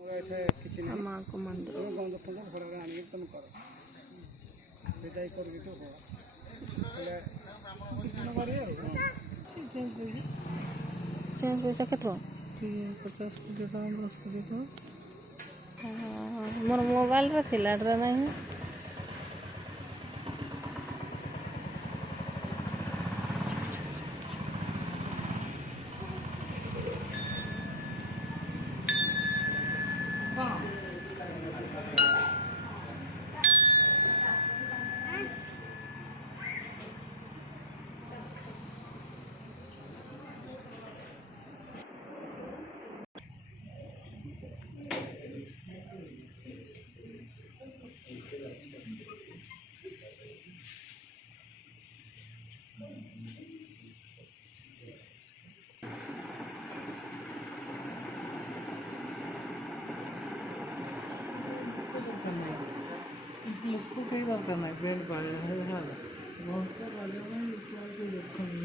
माँ को मंदिर पैसा कत 50 मोर मोबाइल थिला नहीं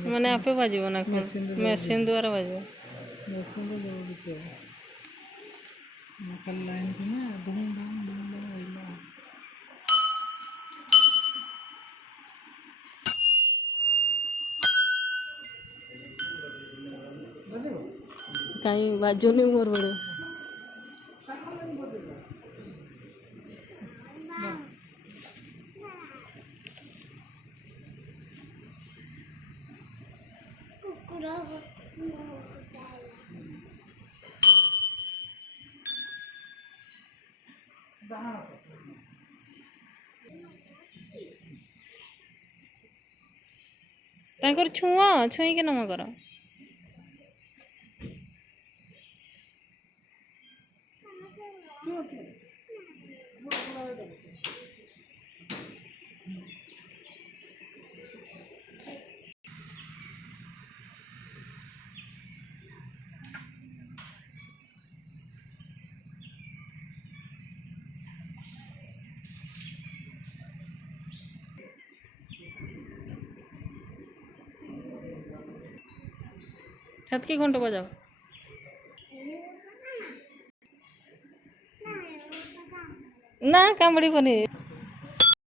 मैंने आपे बाजो ना मेसिन द्वारा बाजो कहीं बाजो नहीं मोर बड़े तांकर छुआ छुई के नम कर छत की घंटा बजाओ ना कामड़ी बने